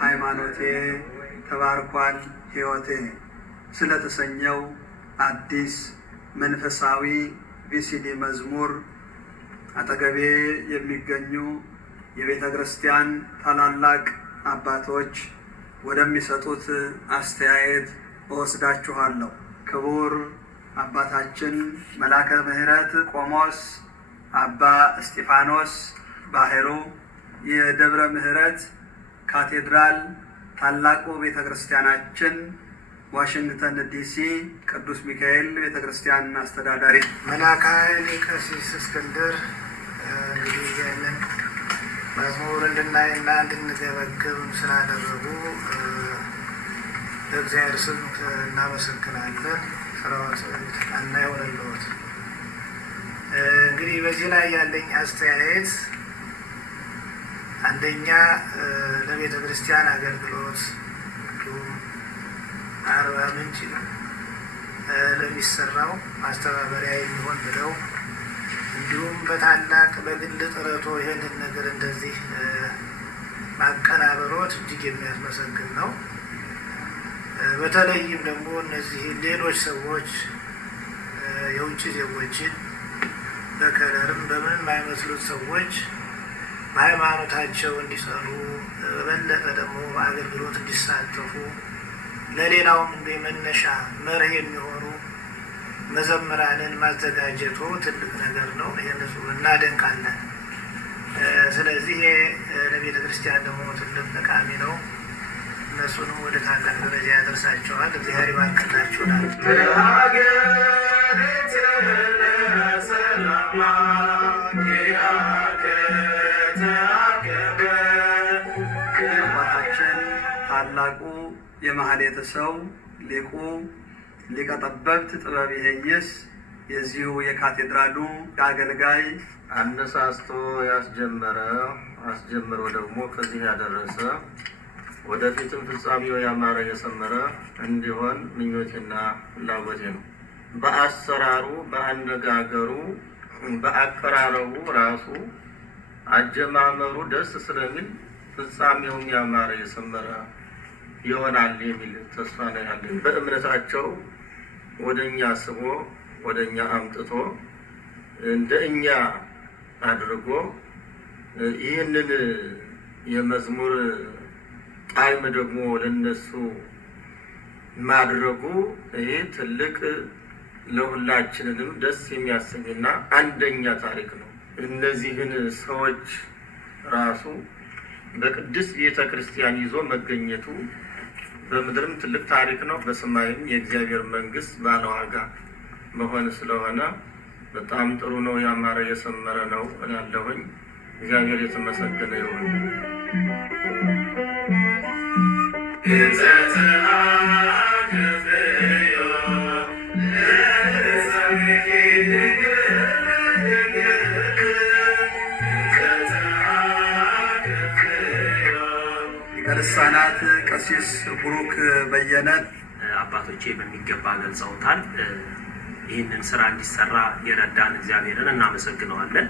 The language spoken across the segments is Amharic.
ሃይማኖቴ ተባርኳል ሕይወቴ ስለተሰኘው አዲስ መንፈሳዊ ቪሲዲ መዝሙር አጠገቤ የሚገኙ የቤተ ክርስቲያን ታላላቅ አባቶች ወደሚሰጡት አስተያየት እወስዳችኋለሁ። ክቡር አባታችን መላከ ምሕረት ቆሞስ አባ እስጢፋኖስ ባህሩ የደብረ ምሕረት ካቴድራል ታላቁ ቤተ ክርስቲያናችን ዋሽንግተን ዲሲ ቅዱስ ሚካኤል ቤተ ክርስቲያን አስተዳዳሪ መላከ ኃይል ቀሲስ እስክንድር እንግዲህ ይህንን መዝሙር እንድናይና እንድንገበግብ ስላደረጉ በእግዚአብሔር ስም እናመሰግናለን። ስራዎት ተቃና ይሆንልዎት። እንግዲህ በዚህ ላይ ያለኝ አስተያየት አንደኛ ለቤተ ክርስቲያን አገልግሎት እንዲሁም አርባ ምንጭ ለሚሰራው ማስተባበሪያ የሚሆን ብለው እንዲሁም በታላቅ በግል ጥረቶ ይህንን ነገር እንደዚህ ማቀናበሮት እጅግ የሚያስመሰግን ነው። በተለይም ደግሞ እነዚህ ሌሎች ሰዎች የውጭ ዜጎችን በከለርም በምንም አይመስሉት ሰዎች በሃይማኖታቸው እንዲጸኑ በበለጠ ደግሞ በአገልግሎት እንዲሳተፉ ለሌላውም እንደ መነሻ መርህ የሚሆኑ መዘምራንን ማዘጋጀቱ ትልቅ ነገር ነው። ይህንሱ እናደንቃለን። ስለዚህ ለቤተ ክርስቲያን ደግሞ ትልቅ ጠቃሚ ነው። እነሱንም ወደ ታላቅ ደረጃ ያደርሳቸዋል። እግዚአብሔር ይባርክላችሁናል። አባታችን ታላቁ የማህሌተ ሰው ሊቁ ሊቀ ጠበብት ጥበብ ይሄይስ የዚሁ የካቴድራሉ አገልጋይ አነሳስቶ ያስጀመረ አስጀምሮ ደግሞ ከዚህ ያደረሰ ወደፊትም ፍጻሜው ያማረ የሰመረ እንዲሆን ምኞቴና ፍላጎቴ ነው። በአሰራሩ፣ በአነጋገሩ፣ በአቀራረቡ ራሱ አጀማመሩ ደስ ስለሚል ፍጻሜውም ያማረ የሰመረ ይሆናል የሚል ተስፋ ነው ያለኝ። በእምነታቸው ወደኛ ስቦ ወደኛ አምጥቶ እንደ እኛ አድርጎ ይህንን የመዝሙር ጣዕም ደግሞ ለነሱ ማድረጉ ይሄ ትልቅ ለሁላችንንም ደስ የሚያሰኝና አንደኛ ታሪክ ነው። እነዚህን ሰዎች ራሱ በቅድስት ቤተ ክርስቲያን ይዞ መገኘቱ በምድርም ትልቅ ታሪክ ነው፣ በሰማይም የእግዚአብሔር መንግስት ባለዋጋ መሆን ስለሆነ በጣም ጥሩ ነው፣ ያማረ የሰመረ ነው እላለሁኝ። እግዚአብሔር የተመሰገነ ይሁን። ልሳናት ቀሲስ ብሩክ በየነ አባቶቼ በሚገባ ገልጸውታል። ይህንን ስራ እንዲሰራ የረዳን እግዚአብሔርን እናመሰግነዋለን።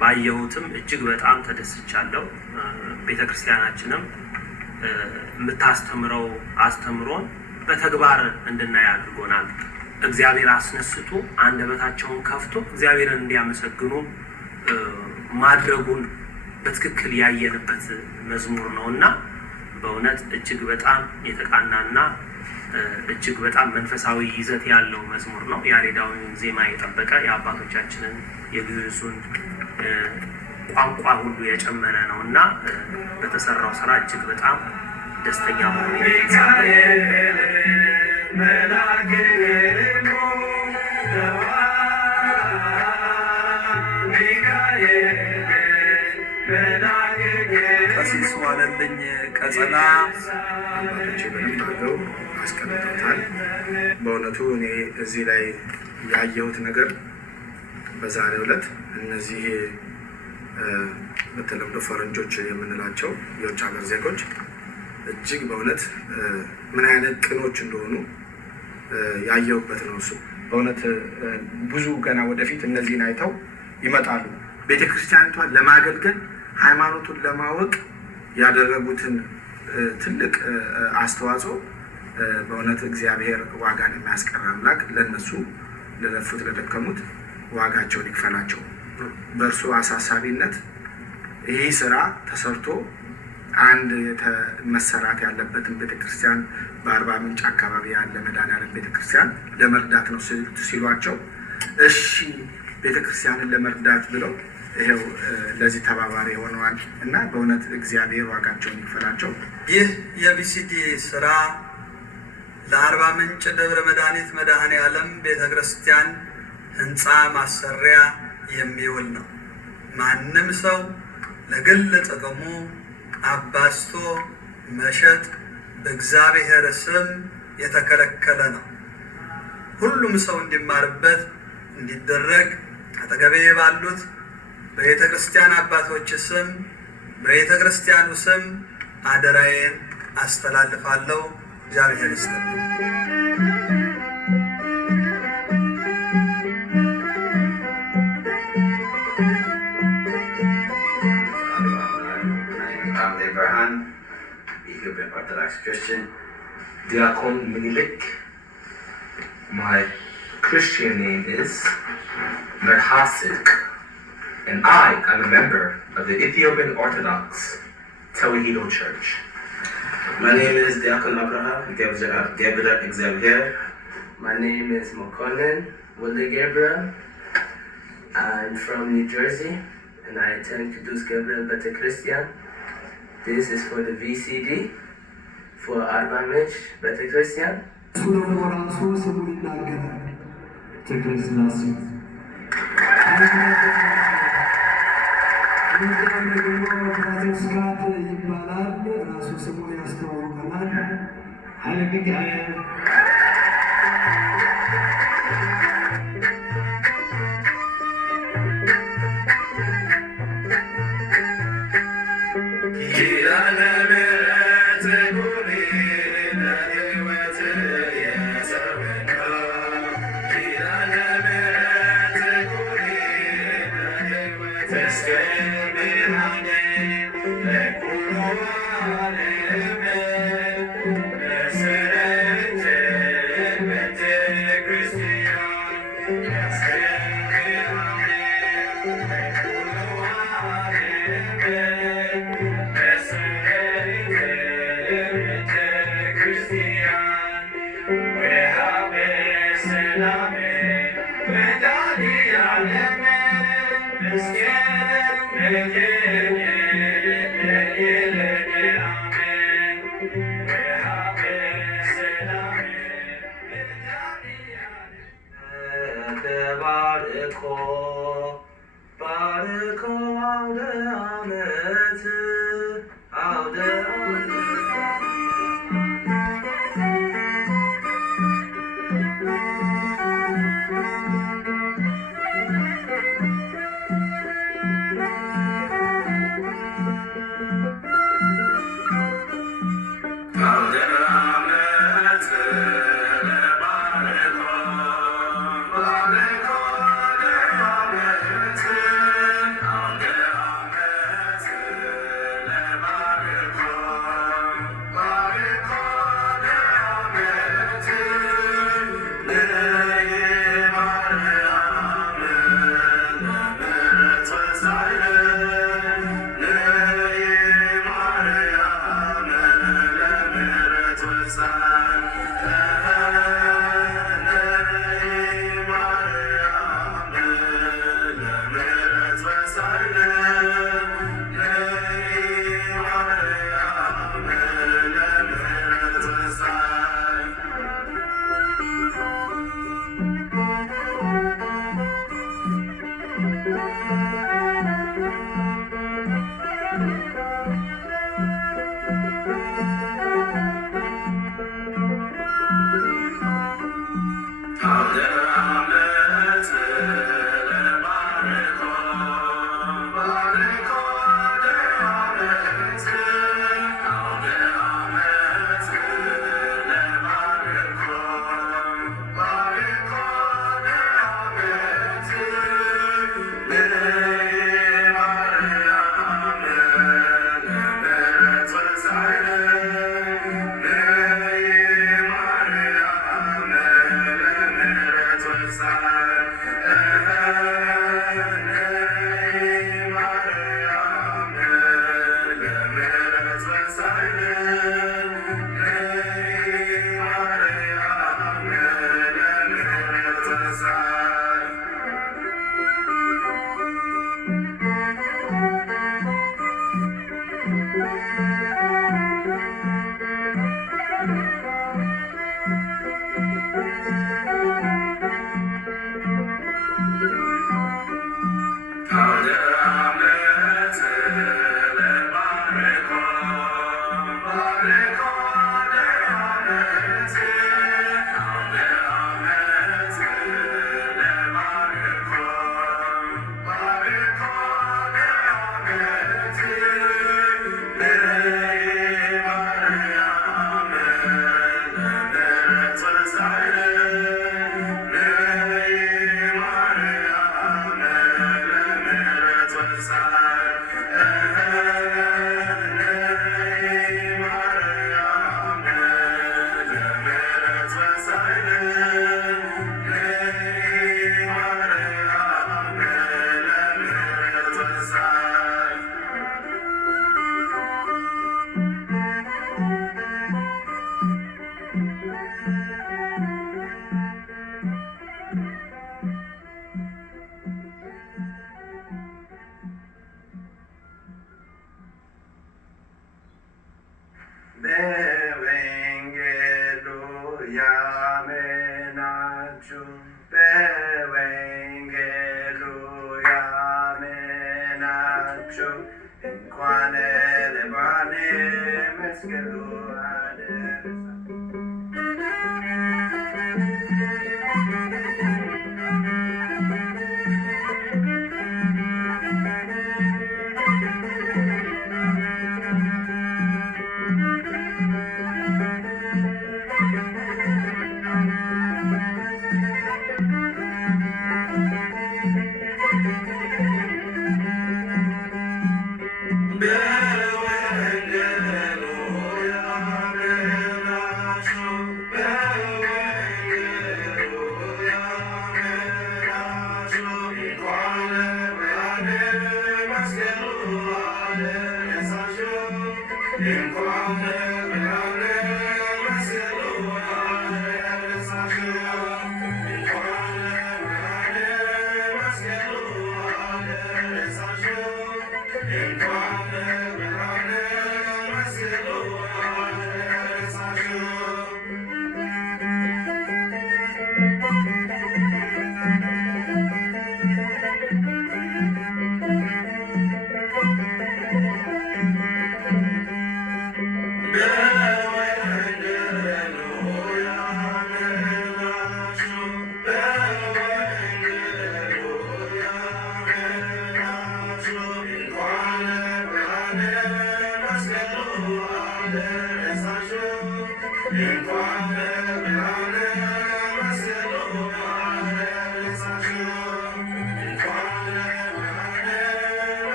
ባየሁትም እጅግ በጣም ተደስቻለሁ። ቤተክርስቲያናችንም የምታስተምረው አስተምሮን በተግባር እንድናይ አድርጎናል። እግዚአብሔር አስነስቶ አንደበታቸውን ከፍቶ እግዚአብሔርን እንዲያመሰግኑ ማድረጉን በትክክል ያየንበት መዝሙር ነው እና በእውነት እጅግ በጣም የተቃናና እጅግ በጣም መንፈሳዊ ይዘት ያለው መዝሙር ነው። ያሬዳዊውን ዜማ የጠበቀ የአባቶቻችንን የግዕዙን ቋንቋ ሁሉ የጨመረ ነው እና በተሰራው ስራ እጅግ በጣም ደስተኛ መሆኑ ይገልጻል። ቀሲስ ዋለልኝ ቀጸላ አባቶቼ በደንብ አድርገው አስቀምጠውታል። በእውነቱ እኔ እዚህ ላይ ያየሁት ነገር በዛሬው ዕለት እነዚህ በተለምዶ ፈረንጆች የምንላቸው የውጭ ሀገር ዜጎች እጅግ በእውነት ምን አይነት ቅኖች እንደሆኑ ያየሁበት ነው። እሱ በእውነት ብዙ ገና ወደፊት እነዚህን አይተው ይመጣሉ። ቤተክርስቲያኒቷን ለማገልገል ሃይማኖቱን ለማወቅ ያደረጉትን ትልቅ አስተዋጽኦ በእውነት እግዚአብሔር ዋጋን የሚያስቀር አምላክ ለነሱ ለለፉት ለደከሙት ዋጋቸውን ይክፈላቸው። በእርሱ አሳሳቢነት ይህ ስራ ተሰርቶ አንድ መሰራት ያለበትን ቤተክርስቲያን በአርባ ምንጭ አካባቢ ያለ መድኃኔዓለም ቤተክርስቲያን ለመርዳት ነው ሲሏቸው እሺ ቤተክርስቲያንን ለመርዳት ብለው ይሄው ለዚህ ተባባሪ ሆነዋል እና በእውነት እግዚአብሔር ዋጋቸውን ይክፈላቸው። ይህ የቪሲዲ ስራ ለአርባ ምንጭ ደብረ መድኃኒት መድኃኔዓለም ቤተክርስቲያን ህንፃ ማሰሪያ የሚውል ነው። ማንም ሰው ለግል ጥቅሙ አባዝቶ መሸጥ በእግዚአብሔር ስም የተከለከለ ነው። ሁሉም ሰው እንዲማርበት እንዲደረግ አጠገቤ ባሉት በቤተ ክርስቲያን አባቶች ስም በቤተ ክርስቲያኑ ስም አደራዬን አስተላልፋለሁ። እግዚአብሔር ይስጥልኝ። Ethiopian Orthodox Christian. Diakon Minilik. My Christian name is Merhasik, and I am a member of the Ethiopian Orthodox Tewahedo Church. My name is Diakon Abraham Gabriel Xavier. My name is Mokonnen Wole Gabriel. I'm from New Jersey, and I attend Kudus Gabriel Beta Christian. This is for the VCD, for Arba Minch Beta Christian.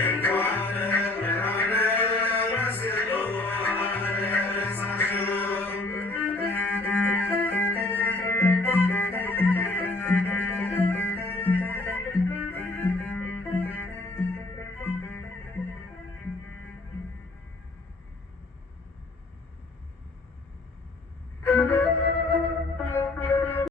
Enquanto